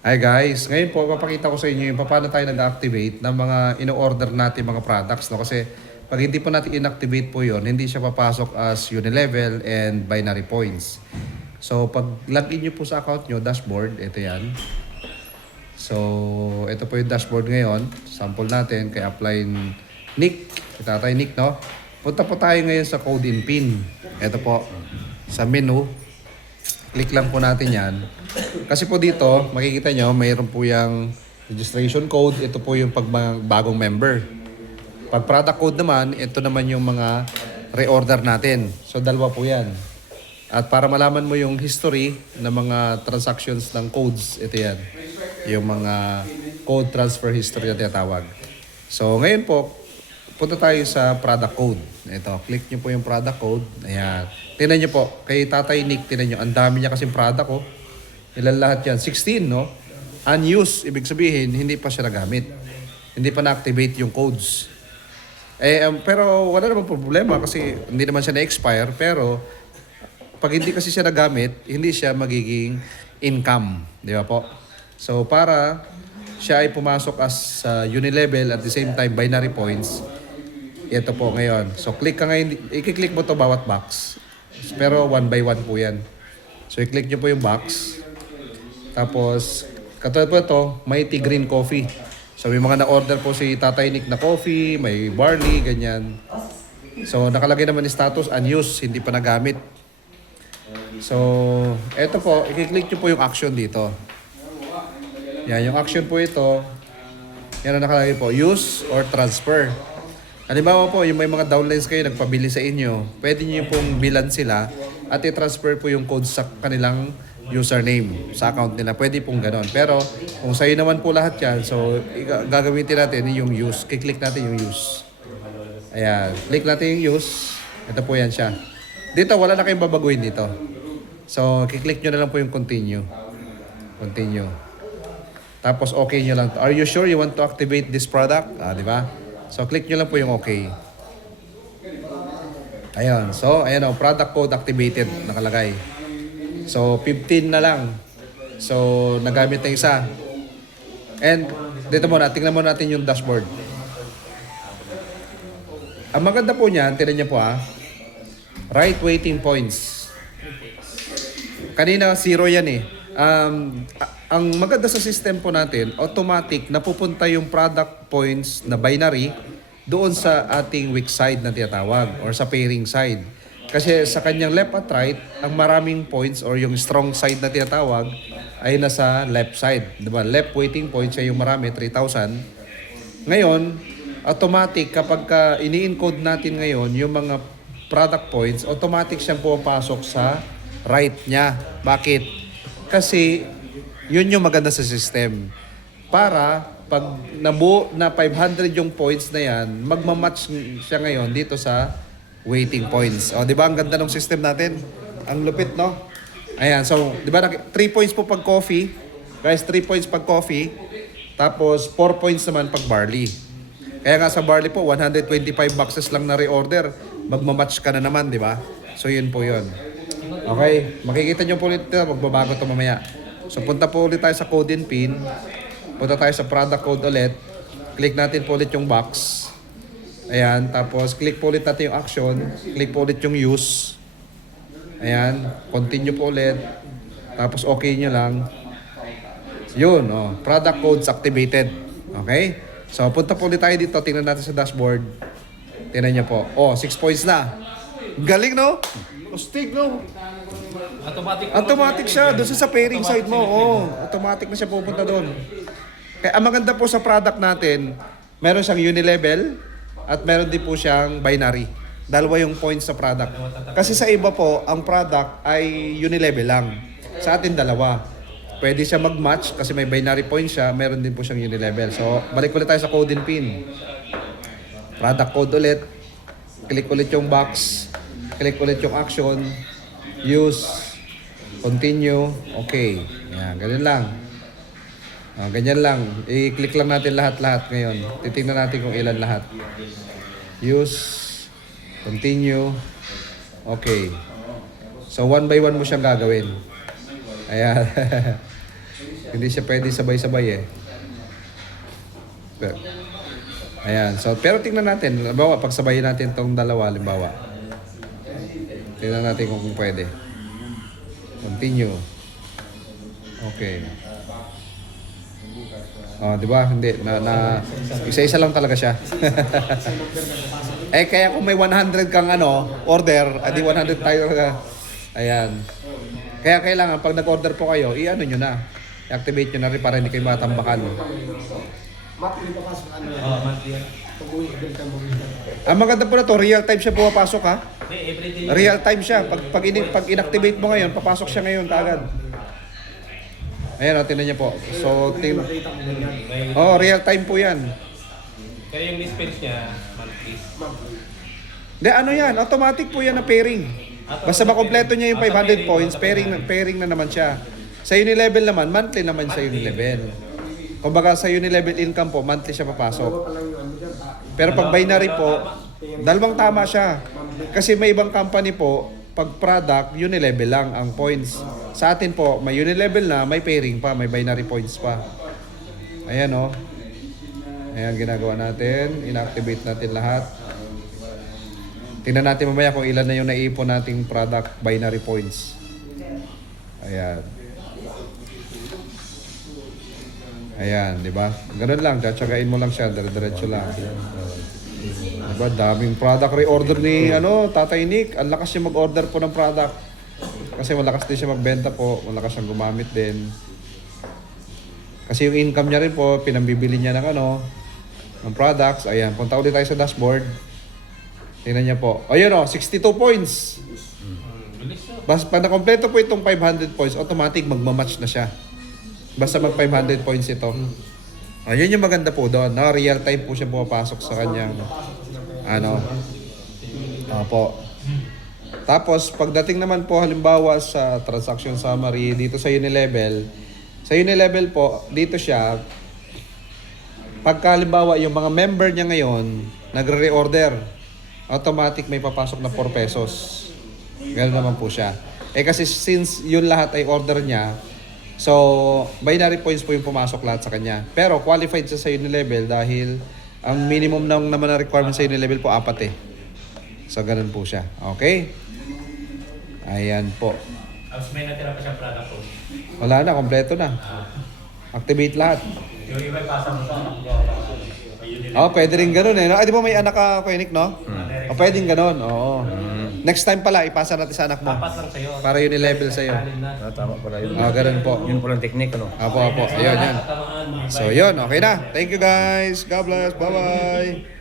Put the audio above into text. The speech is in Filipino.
Hi guys, ngayon po papakita ko sa inyo yung paano tayo nag-activate ng mga ino-order natin mga products. No? Kasi pag hindi po natin inactivate po yon, hindi siya papasok as unilevel and binary points. So pag login nyo po sa account nyo, dashboard, ito yan. So ito po yung dashboard ngayon. Sample natin kay apply Nick, kay Tatay Nick, no? Punta po tayo ngayon sa code in pin. Ito po, sa menu. Click lang po natin yan. Kasi po dito, makikita nyo, mayroon po yung registration code. Ito po yung bagong member. Pag product code naman, ito naman yung mga reorder natin. So, dalawa po yan. At para malaman mo yung history ng mga transactions ng codes, ito yan. Yung mga code transfer history na tinatawag. So, ngayon po, punta tayo sa product code. Ito, click nyo po yung product code. Ayan. Tingnan nyo po, kay Tatay Nick, tingnan nyo, ang dami niya kasing product, oh. Ilan lahat yan? 16, no? Unused, ibig sabihin, hindi pa siya nagamit. Hindi pa na-activate yung codes. Pero wala naman problema kasi hindi naman siya na-expire. Pero pag hindi kasi siya nagamit, hindi siya magiging income. Di ba po? So para siya ay pumasok as unilevel at the same time binary points, ito po ngayon. So click ka ngayon, i-click mo to bawat box. Pero one by one po yan. So i-click nyo po yung box. Tapos, katulad po ito, Mighty Green Coffee. So may mga na-order po si Tatay Nick na coffee, may barley, ganyan. So nakalagay naman yung status, unused, hindi pa nagamit. So, ito po, i-click nyo po yung action dito. Yan, yung action po ito, yan ang nakalagay po, use or transfer. Halimbawa po, yung may mga downlines kayo nagpabili sa inyo, pwede nyo pong bilan sila at i-transfer po yung code sa kanilang username sa account nila. Pwede pong ganon. Pero kung sa'yo naman po lahat yan, so gagamitin natin yung use. Kiklik natin yung use. Ayan. Click natin yung use. Ito po yan siya. Dito, wala na kayong babaguhin dito. So, kiklik nyo na lang po yung continue. Continue. Tapos, okay nyo lang. Are you sure you want to activate this product? Di ba? So, click nyo lang po yung okay. Ayan. So, ayan o. Product code activated. Nakalagay. So, 15 na lang. So, nagamit na isa. And, dito muna. Tingnan muna natin yung dashboard. Ang maganda po niyan, tingnan niyo po right waiting points. Kanina, 0 yan eh. Ang maganda sa system po natin, automatic napupunta yung product points na binary doon sa ating weak side na tinatawag or sa pairing side. Kasi sa kanyang left at right, ang maraming points or yung strong side na tinatawag ay nasa left side. Diba? Left waiting points siya yung marami, 3,000. Ngayon, automatic kapag ini-encode natin ngayon yung mga product points, automatic siyang pumapasok sa right niya. Bakit? Kasi yun yung maganda sa system. Para pag nabuo na 500 yung points na yan, magmamatch siya ngayon dito sa waiting points. O, di ba ang ganda ng system natin? Ang lupit, no? Ayan, so, di ba 3 points po pag coffee? Guys, 3 points pag coffee. Tapos 4 points naman pag barley. Kaya nga sa barley po, 125 boxes lang na reorder. Magmamatch ka na naman, di ba? So, yun po yun. Okay, makikita nyo po ulit ito. Magbabago ito mamaya. So, punta po ulit tayo sa code and pin. Punta tayo sa product code ulit. Click natin po ulit yung box. Ayan, tapos click po ulit natin yung action. Click po ulit yung use. Ayan, continue po ulit. Tapos okay nyo lang. Yun, product codes activated. Okay? So, punta po ulit tayo dito. Tingnan natin sa dashboard. Tingnan nyo po. 6 points na. Galing, no? Ustig, no? Automatic siya. Doon sa pairing side mo. Automatic na siya pupunta doon. Kaya ang maganda po sa product natin, meron siyang unilevel at meron din po siyang binary. Dalawa yung points sa product. Kasi sa iba po, ang product ay unilevel lang. Sa atin, dalawa. Pwede siya mag-match kasi may binary point siya, meron din po siyang unilevel. So, balik ulit tayo sa code and pin. Product code ulit. Click ulit yung box. Click ulit yung action. Use. Continue. Okay. Yan, ganyan lang. Ganyan lang. I-click lang natin lahat-lahat ngayon. Titingnan natin kung ilan lahat. Use. Continue. Okay. So, one by one mo siyang gagawin. Ayan. Hindi siya pwede sabay-sabay eh. Pero, ayan. So, pero tingnan natin. Halimbawa, pagsabayin natin itong dalawa, halimbawa. Tingnan natin kung pwede. Continue. Okay. Oh, di ba? Hindi. Isa-isa lang talaga siya. Eh, kaya kung may 100 kang order, adi 100 tayo. Ayan. Kaya kailangan, pag nag-order po kayo, i-ano nyo na. I-activate nyo na rin para hindi kayo matambakan. Ang maganda po na to, real time siya pumapasok ha. Real time siya. Pag inactivate mo ngayon, papasok siya ngayon kaagad. Ayan o, tinan niyo po. So, real time po yan. Kaya yung dispense niya, monthly. Hindi, ano yan? Automatic po yan na pairing. Basta makompleto niya yung 500 points, pairing na naman siya. Sa Unilevel naman, monthly naman sa Unilevel. Kumbaga sa Unilevel income po, monthly siya papasok. Pero pag binary po, dalawang tama siya. Kasi may ibang company po, pag product, Unilevel lang ang points. Sa atin po, may Unilevel na, may pairing pa, may binary points pa. Ayan o. Ayan, ginagawa natin. Inactivate natin lahat. Tingnan natin mamaya kung ilan na yung naiipon nating product binary points. Ayan. Ayan, di ba? Ganun lang, tsagain mo lang siya, dire-diretso lang. Diba, daming product reorder ni Tatay Nick. Ang lakas niya mag-order po ng product. Kasi malakas din siya magbenta po, malakas siyang gumamit din. Kasi yung income niya rin po, pinambibili niya ng products. Ayan, punta ulit tayo sa dashboard. Tingnan niya po. Ayun 62 points. Basta pag nakompleto po itong 500 points, automatic magmamatch na siya. Basta mag 500 points ito. Ayun yung maganda po doon. Real time po siya pumapasok sa kanyang Opo. Tapos, pagdating naman po halimbawa sa transaction summary dito sa Unilevel po, dito siya, pagka halimbawa yung mga member niya ngayon, nagre-reorder, automatic may papasok na 4 pesos. Ganoon naman po siya. Eh kasi since yun lahat ay order niya, so binary points po yung pumasok lahat sa kanya. Pero qualified siya sa Unilevel dahil ang minimum naman na requirement sa Unilevel po 4 eh. So ganun po siya. Okay? Ayan po. Tapos may natira pa siyang product po. Wala na, kompleto na. Activate lahat. Yung iba ipasa mo sa Pwede rin ganun eh. Di ba may anak ka, Kuya Nick, no? Pwede rin ganun, oo. Next time pala, ipasa natin sa anak mo. Dapat lang sa'yo. Para Unilevel sa'yo. Tama pala yun. Ganun po. Yun po lang technique, Apo. Ayun, yan. So, yun. Okay na. Thank you, guys. God bless. Bye-bye.